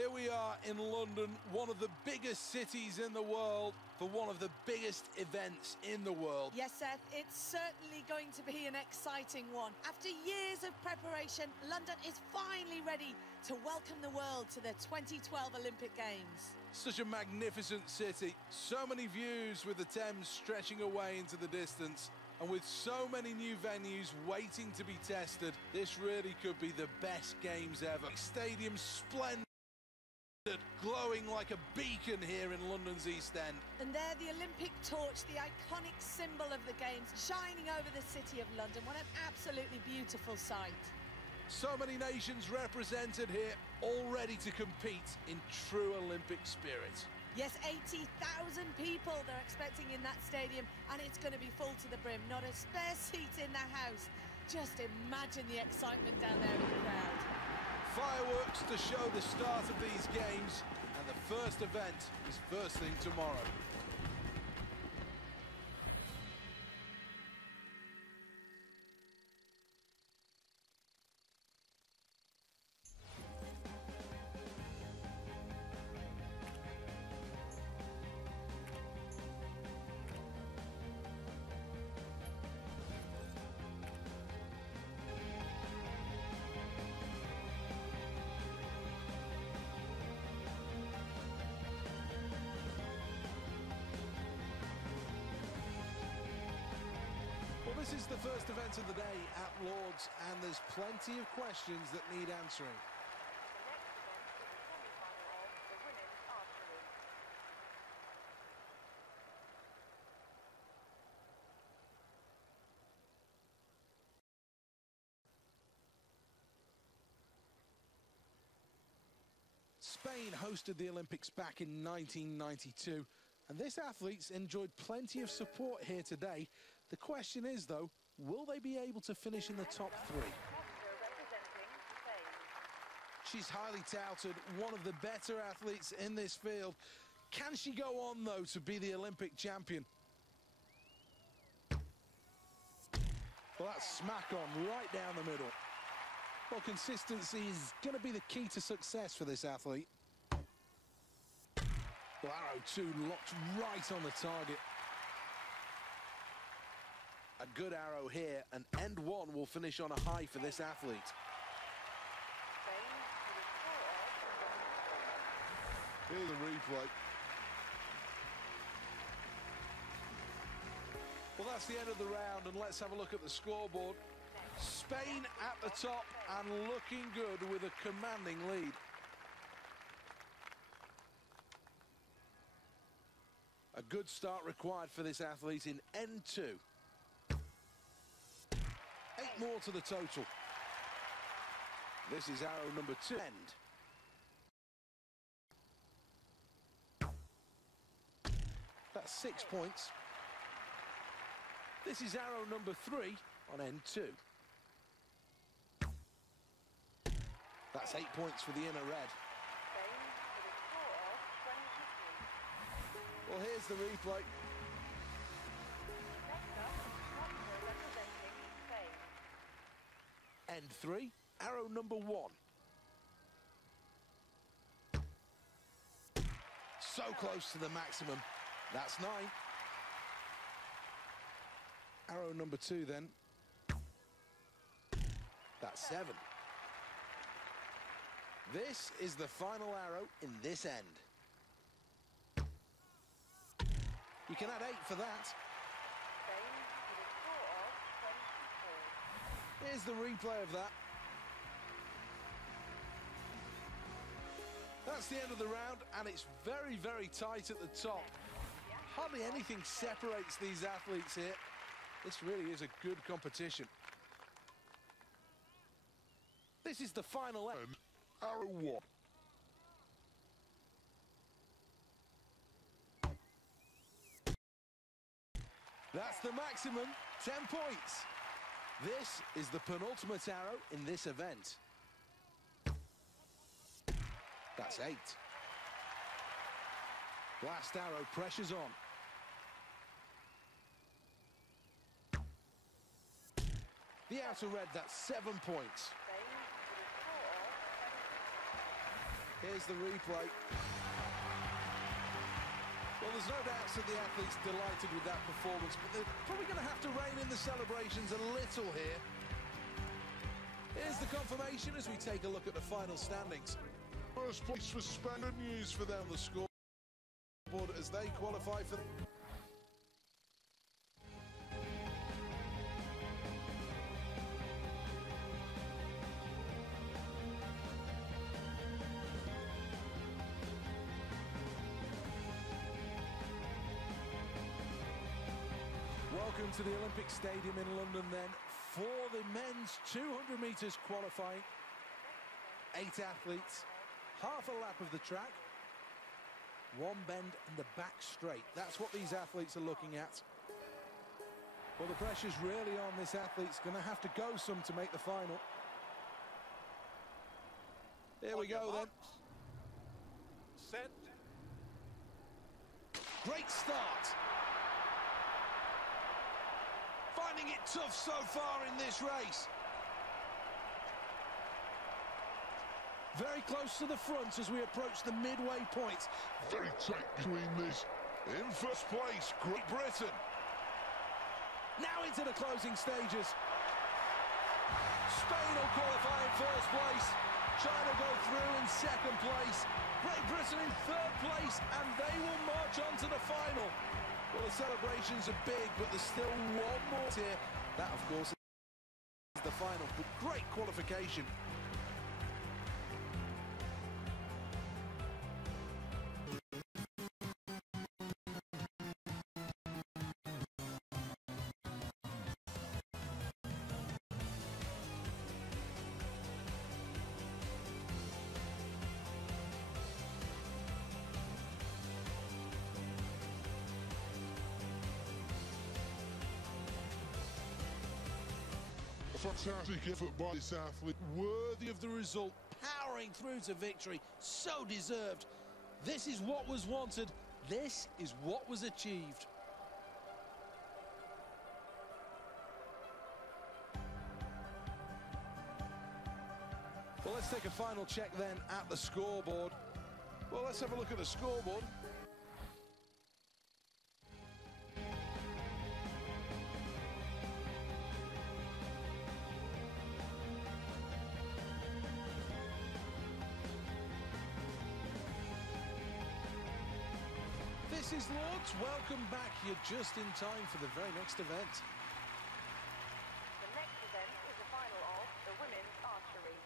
Here we are in London, one of the biggest cities in the world, for one of the biggest events in the world. Yes, Seth, it's certainly going to be an exciting one. After years of preparation, London is finally ready to welcome the world to the 2012 Olympic Games. Such a magnificent city, so many views with the Thames stretching away into the distance, and with so many new venues waiting to be tested, this really could be the best games ever. Stadium splendid, glowing like a beacon here in London's East End. And there, the Olympic torch, the iconic symbol of the Games, shining over the city of London. What an absolutely beautiful sight. So many nations represented here, all ready to compete in true Olympic spirit. Yes, 80,000 people they're expecting in that stadium, and it's going to be full to the brim. Not a spare seat in the house. Just imagine the excitement down there in the crowd. Fireworks to show the start of these games, and the first event is first thing tomorrow. Well, this is the first event of the day at Lord's, and there's plenty of questions that need answering. Spain hosted the Olympics back in 1992, and this athlete's enjoyed plenty of support here today. The question is, though, will they be able to finish in the top three? She's highly touted, one of the better athletes in this field. Can she go on, though, to be the Olympic champion? Well, that's smack on, right down the middle. Well, consistency is going to be the key to success for this athlete. Well, arrow 2 locked right on the target. A good arrow here, and end 1 will finish on a high for this athlete. Here's the replay. Well, that's the end of the round, and let's have a look at the scoreboard. Spain at the top and looking good with a commanding lead. A good start required for this athlete in end 2. 8 more to the total. This is arrow number 2. End. That's 6 points. This is arrow number 3 on end 2. That's 8 points for the inner red. Well, here's the replay. End 3, arrow number 1. So close to the maximum. That's 9. Arrow number 2 then. That's 7. This is the final arrow in this end. You can add 8 for that. Here's the replay of that. That's the end of the round, and it's very, very tight at the top. Hardly anything separates these athletes here. This really is a good competition. This is the final end. Arrow 1. That's the maximum, 10 points. This is the penultimate arrow in this event. That's 8. Last arrow pressures on. The outer red, that's 7 points. Here's the replay. Well, there's no doubt that the athletes delighted with that performance, but they're probably going to have to rein in the celebrations a little here. Here's the confirmation as we take a look at the final standings. First place for Spain. Good news for them, the scoreboard, as they qualify for... Welcome to the Olympic Stadium in London then for the men's 200 metres qualifying. 8 athletes, half a lap of the track, 1 bend and the back straight. That's what these athletes are looking at. Well, the pressure's really on. This athlete's going to have to go some to make the final. Here we go then. Set. Great start. Finding it tough so far in this race. Very close to the front as we approach the midway point. Very tight between this. In first place, Great Britain. Now into the closing stages. Spain will qualify in first place. China go through in second place. Great Britain in third place, and they will march on to the final. Well, the celebrations are big, but there's still one more here. That, of course, is the final. But great qualification. Fantastic effort by this athlete. Worthy of the result, powering through to victory. So deserved. This is what was wanted. This is what was achieved. Well, let's take a final check then at the scoreboard. Well, let's have a look at the scoreboard. This is Lords. Welcome back. You're just in time for the very next event. The next event is the final of the women's archery.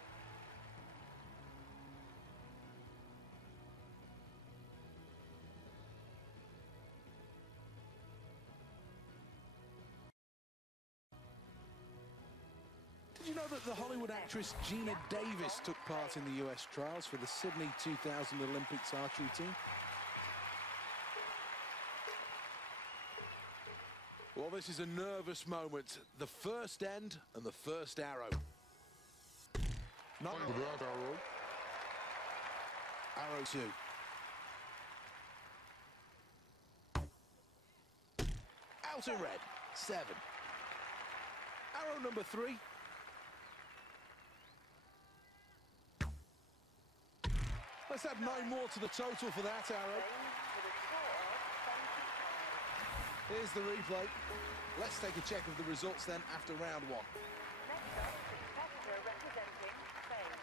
Did you know that the Hollywood actress Gina Davis took part in the US trials for the Sydney 2000 Olympics archery team? Well, this is a nervous moment. The first end and the first arrow. Not For that arrow. Arrow 2. Out in red. 7. Arrow number 3. Let's add 9 more to the total for that arrow. With a score of 75. Here's the replay. Let's take a check of the results then after round 1. Next up, the competitor representing Spain.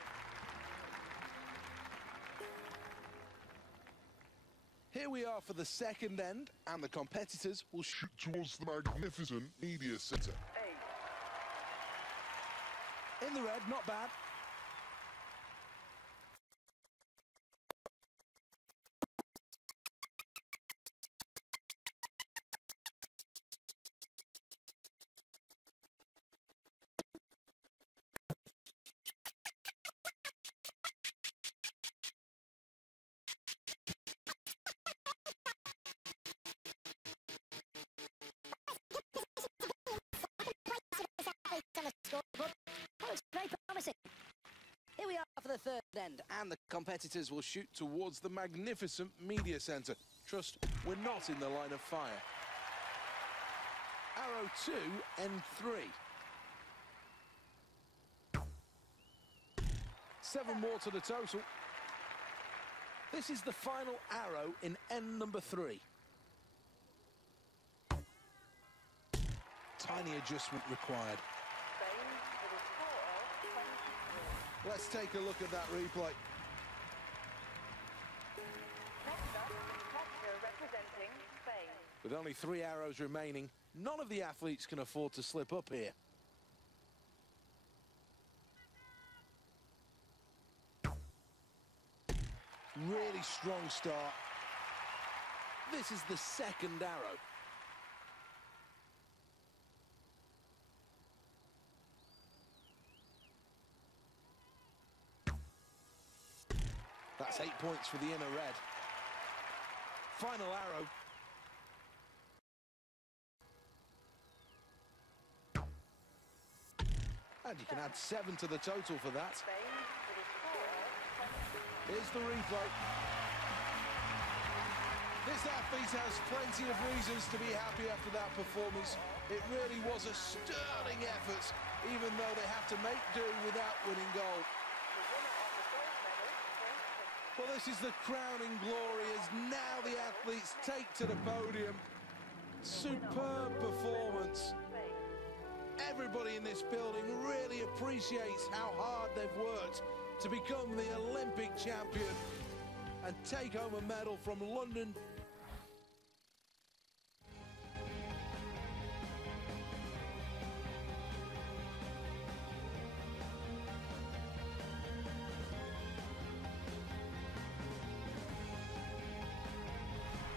Here we are for the second end, and the competitors will shoot Towards the magnificent media centre. 8. in the red, not bad. Very promising. Here we are for the third end, and the competitors will shoot towards the magnificent media centre. Trust, we're not in the line of fire. Arrow 2 and 3. 7 more to the total. This is the final arrow in end number 3. Tiny adjustment required. Spain with a score of 23. Let's take a look at that replay. Next up, the competitor representing Spain. With only 3 arrows remaining, none of the athletes can afford to slip up here. Really strong start. This is the second arrow. That's 8 points for the inner red. Final arrow. And you can add 7 to the total for that. Spain with a score of 23. Here's the replay. This athlete has plenty of reasons to be happy after that performance. It really was a sterling effort, even though they have to make do without winning gold. The winner of the gold medal for Well, this is the crowning glory as now the athletes take to the podium. Superb performance. Spain. Everybody in this building really appreciates how hard they've worked to become the Olympic champion and take home a medal from London.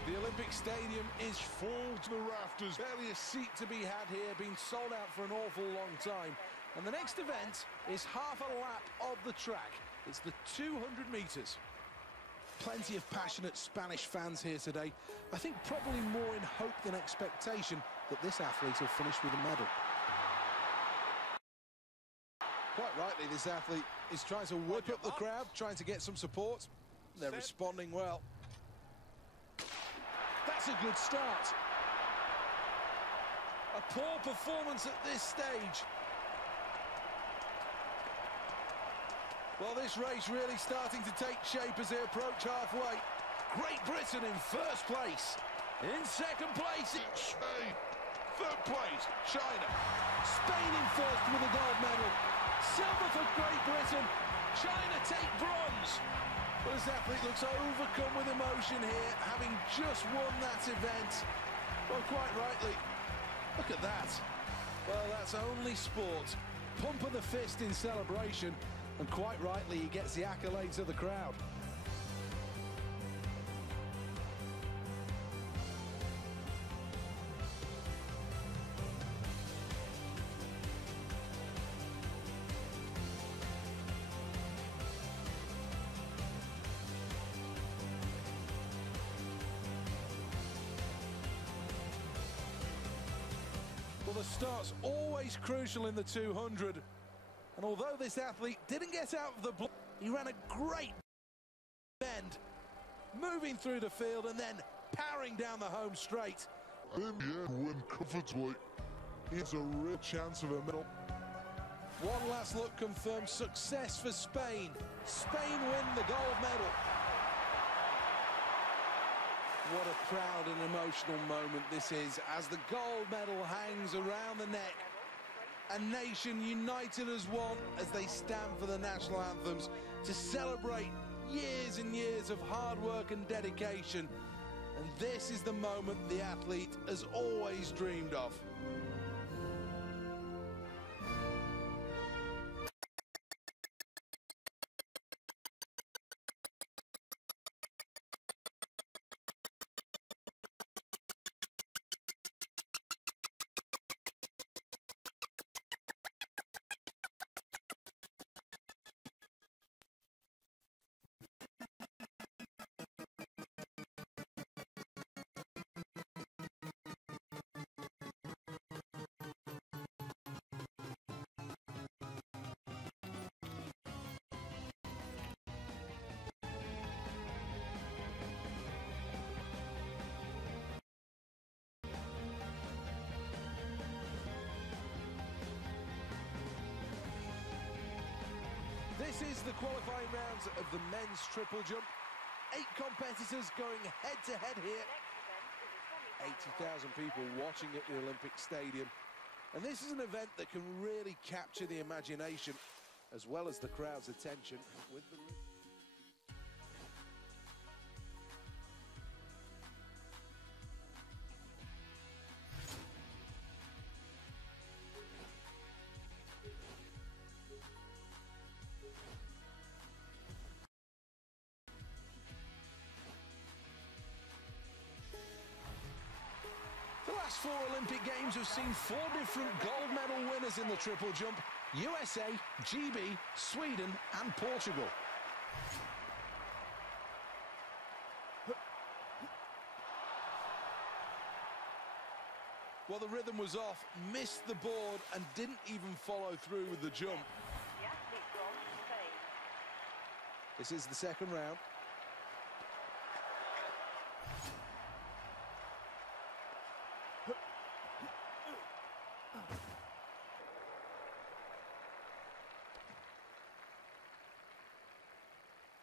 The Olympic Stadium is Fall to the rafters. barely a seat to be had here, been sold out for an awful long time. And the next event is half a lap of the track. It's the 200 metres. Plenty of passionate Spanish fans here today. I think probably more in hope than expectation that this athlete will finish with a medal. Quite rightly, this athlete is trying to whip up the crowd, trying to get some support. They're responding well. That's a good start. A poor performance at this stage. Well, this race really starting to take shape as they approach halfway. Great Britain in first place. In second place, Spain. Third place, China. Spain in first with a gold medal. Silver for Great Britain. China take bronze. Well, this athlete looks overcome with emotion here, having just won that event. Well, quite rightly. Look at that. Well, that's only sport. Pump of the fist in celebration. And quite rightly, he gets the accolades of the crowd. Well, the start's always crucial in the 200. And although this athlete didn't get out of the block, he ran a great bend, moving through the field and then powering down the home straight. In the end, win comfortably. He has a real chance of a medal. One last look confirms success for Spain. Spain win the gold medal. What a proud and emotional moment this is as the gold medal hangs around the neck. A nation united as one as they stand for the national anthems to celebrate years and years of hard work and dedication. And this is the moment the athlete has always dreamed of. This is the qualifying rounds of the men's triple jump. 8 competitors going head-to-head here. The next event is a 80,000 semi-final. people watching at the Olympic Stadium. And this is an event that can really capture the imagination as well as the crowd's attention with the... The last 4 Olympic Games have seen 4 different gold medal winners in the triple jump: USA, GB, Sweden and Portugal. Well, the rhythm was off, missed the board and didn't even follow through with the jump. The athlete from Spain. This is the second round.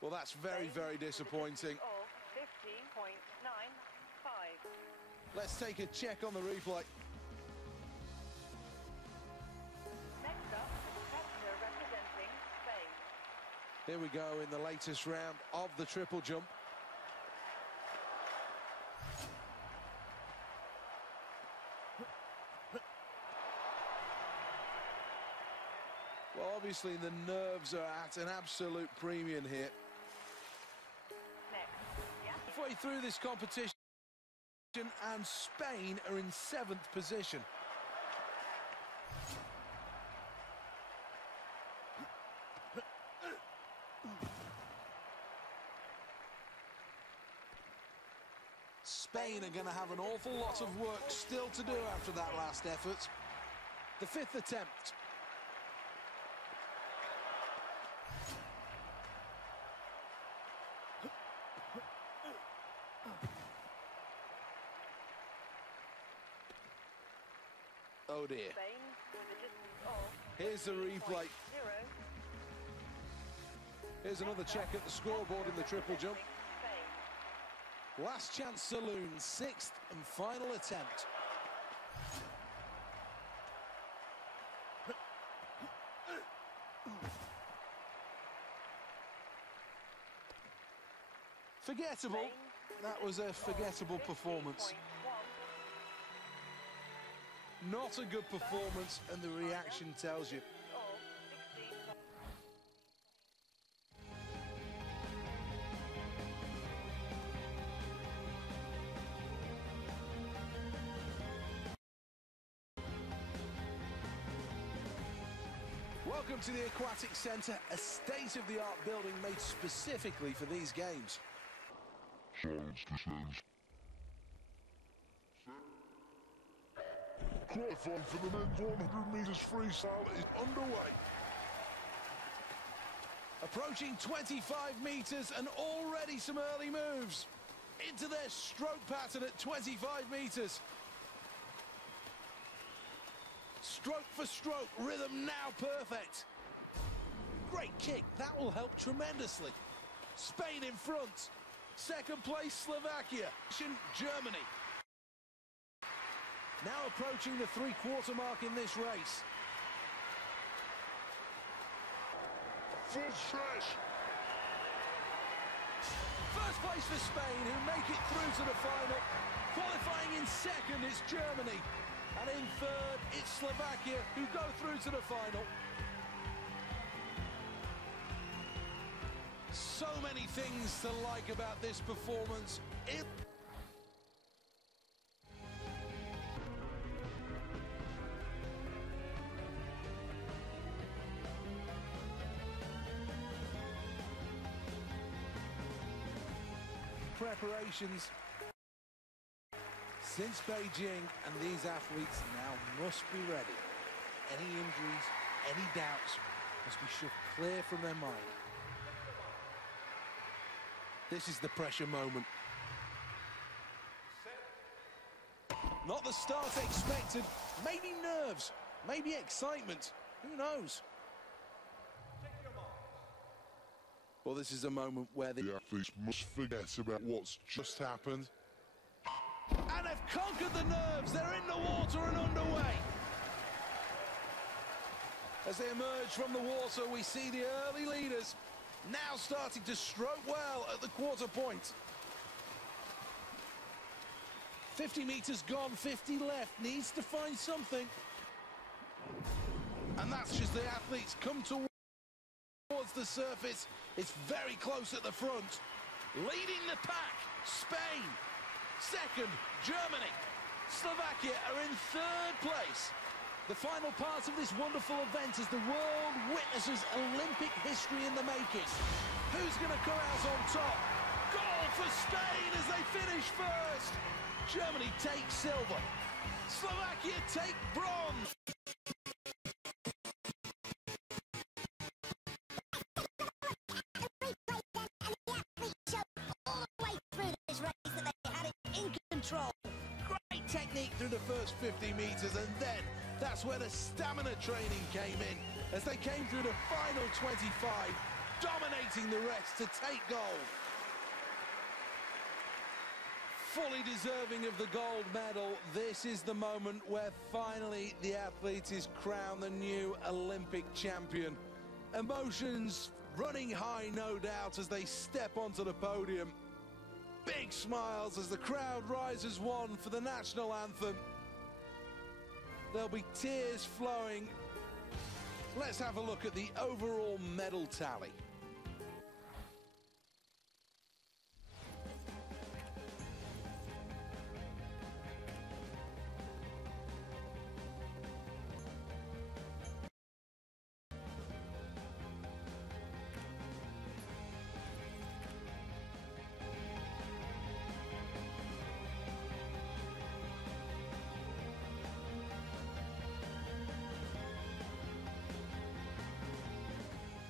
Well, that's very, very disappointing. Of 15.95. Let's take a check on the replay. Next up, a competitor representing Spain. Here we go in the latest round of the triple jump. Well, obviously the nerves are at an absolute premium here. Next, the athlete Halfway through this competition, and Spain are in 7th position. Spain are going to have an awful lot of work still to do after that last effort. The 5th attempt. Oh dear. Spain with a distance of Here's the replay. 0. Here's another check at the scoreboard in the triple jump. Spain. Last chance saloon, 6th and final attempt. Forgettable. That was a forgettable performance. 15.1. Not a good performance, and the reaction tells you. Of 16. Welcome to the Aquatic Centre, a state-of-the-art building made specifically for these games. Qualifying for the men's 100 metres freestyle is underway. Approaching 25 metres and already some early moves. Into their stroke pattern at 25 metres. Stroke for stroke, rhythm now perfect. Great kick, that will help tremendously. Spain in front. Second place, Slovakia. Germany. Now approaching the 3/4 mark in this race. Full stretch. First place for Spain, who make it through to the final. Qualifying in second, it's Germany. And in third, it's Slovakia, who go through to the final. So many things to like about this performance. Preparations since Beijing, and these athletes now must be ready. Any injuries, any doubts must be shoved clear from their mind. This is the pressure moment. Not the start expected. Maybe nerves, maybe excitement. Who knows? Well, this is a moment where The athletes must forget about what's just happened. And have conquered the nerves. They're in the water and underway. As they emerge from the water, we see the early leaders now starting to stroke well at the quarter point. 50 metres gone, 50 left. Needs to find something. And that's just the athletes come towards the surface. It's very close at the front. Leading the pack, Spain. Second, Germany. Slovakia are in third place. The final part of this wonderful event as the world witnesses Olympic history in the making. Who's going to come out on top? Goal for Spain as they finish first. Germany takes silver. Slovakia take bronze. Great technique through the first 50 metres, and then that's where the stamina training came in as they came through the final 25, dominating the rest to take gold. Fully deserving of the gold medal, this is the moment where finally the athlete is crowned the new Olympic champion. Emotions running high, no doubt, as they step onto the podium. Big smiles as the crowd rises one for the national anthem. There'll be tears flowing. Let's have a look at the overall medal tally.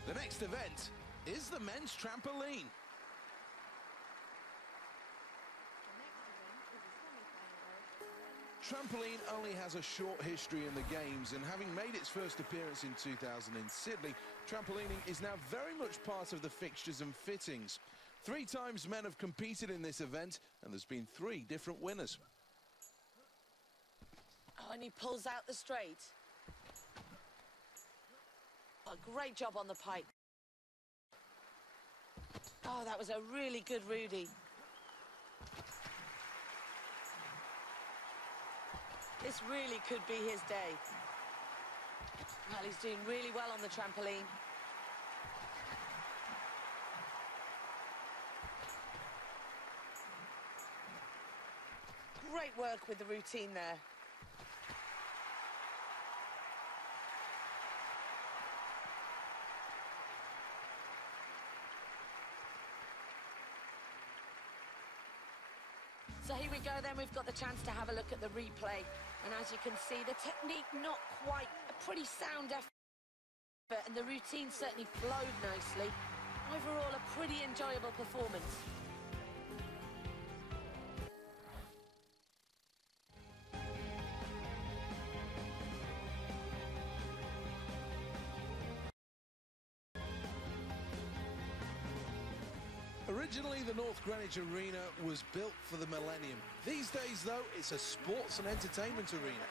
The next event is the men's trampoline. Trampoline only has a short history in the games, and having made its first appearance in 2000 in Sydney, trampolining is now very much part of the fixtures and fittings. 3 times men have competed in this event, and there's been 3 different winners. Oh, and he pulls out the straight. A great job on the pipe. Oh, that was a really good Rudy. This really could be his day. Well, he's doing really well on the trampoline. Great work with the routine there. So here we go then, we've got the chance to have a look at the replay. And as you can see, the technique not quite, a pretty sound effort, and the routine certainly flowed nicely. Overall, a pretty enjoyable performance. Originally, the North Greenwich Arena was built for the millennium. These days, though, it's a sports and entertainment arena.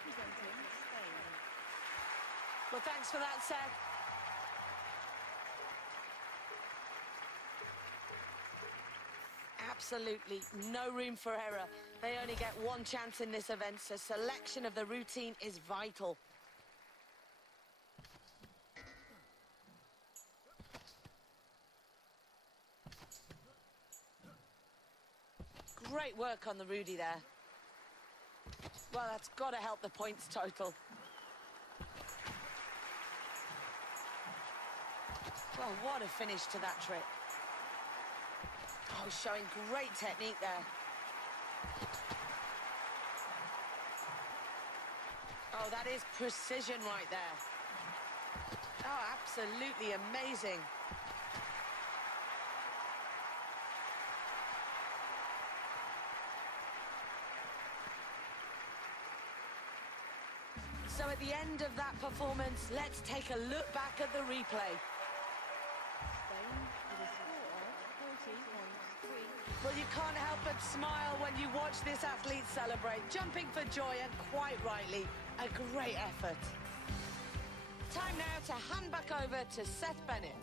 Well, thanks for that, Seth. Absolutely no room for error. They only get one chance in this event, so selection of the routine is vital. Great work on the Rudy there. Well, that's got to help the points total. Well, what a finish to that trick. Oh, showing great technique there. Oh, that is precision right there. Oh, absolutely amazing. So at the end of that performance, let's take a look back at the replay. Spain with a Well, you can't help but smile when you watch this athlete celebrate, jumping for joy, and quite rightly, a great effort. Time now to hand back over to Seth Bennett.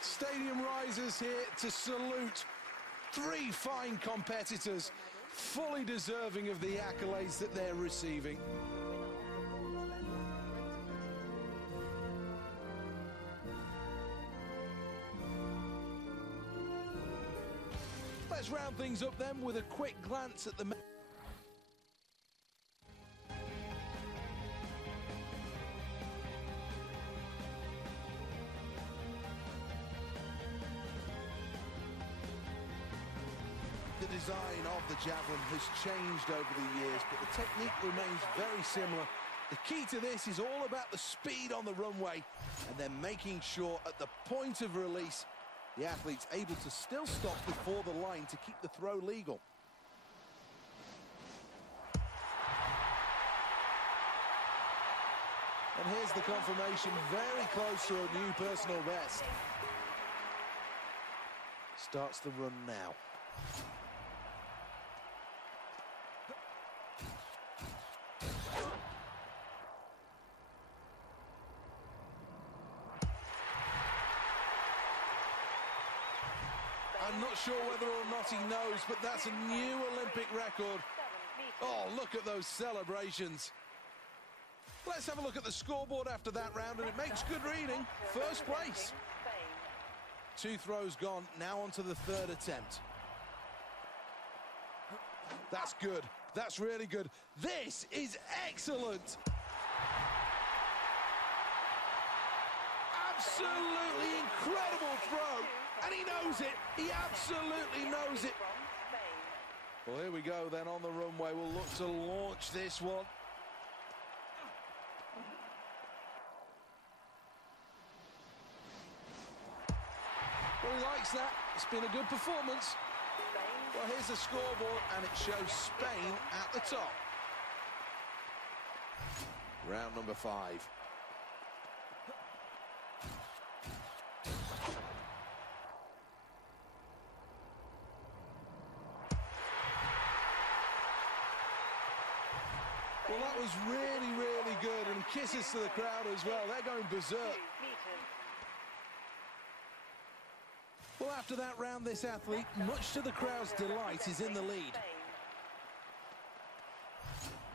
Stadium risers here to salute three fine competitors, fully deserving of the accolades that they're receiving. Let's round things up then with a quick glance at the design of the javelin has changed over the years, but the technique remains very similar. The key to this is all about the speed on the runway and then making sure at the point of release the athlete's able to still stop before the line to keep the throw legal. And here's the confirmation, very close to a new personal best. Starts the run now. I'm not sure whether or not he knows, but that's a new Olympic record. Oh, look at those celebrations. Let's have a look at the scoreboard after that round, and it makes good reading. First place. Two throws gone, now onto the third attempt. That's good. That's really good. This is excellent. Absolutely incredible throw. And he knows it. He absolutely knows it. Well, here we go then on the runway. We'll look to launch this one. Well, he likes that. It's been a good performance. Well, here's the scoreboard, and it shows Spain at the top. Round number 5. Well, that was really, really good, and kisses to the crowd as well. They're going berserk. Well, after that round, this athlete, much to the crowd's delight, is in the lead.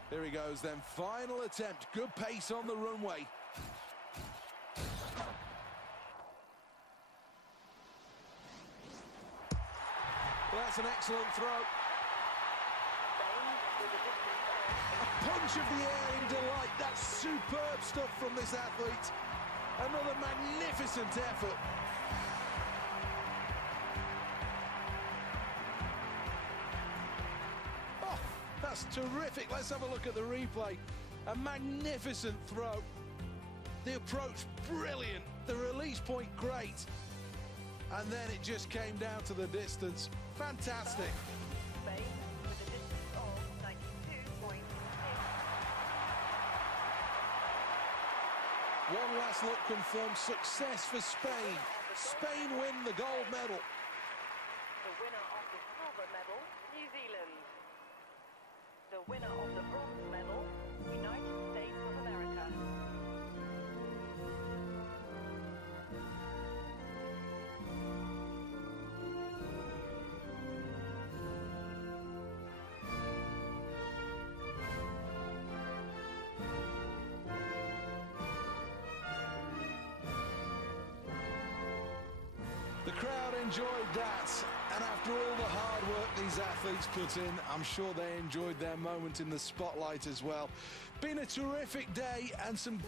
Here he goes then, final attempt. Good pace on the runway. Well, that's an excellent throw. A punch of the air in delight. That's superb stuff from this athlete. Another magnificent effort. Oh, that's terrific. Let's have a look at the replay. A magnificent throw. The approach, brilliant. The release point, great. And then it just came down to the distance. Fantastic. Spain with a distance of 92.6. One last look confirms success for Spain. Spain win the gold medal. The winner of the silver medal, New Zealand. The winner of the bronze medal, United States of America. The crowd enjoyed that, and after all the hard work these athletes put in, I'm sure they enjoyed their moment in the spotlight as well. Been a terrific day and some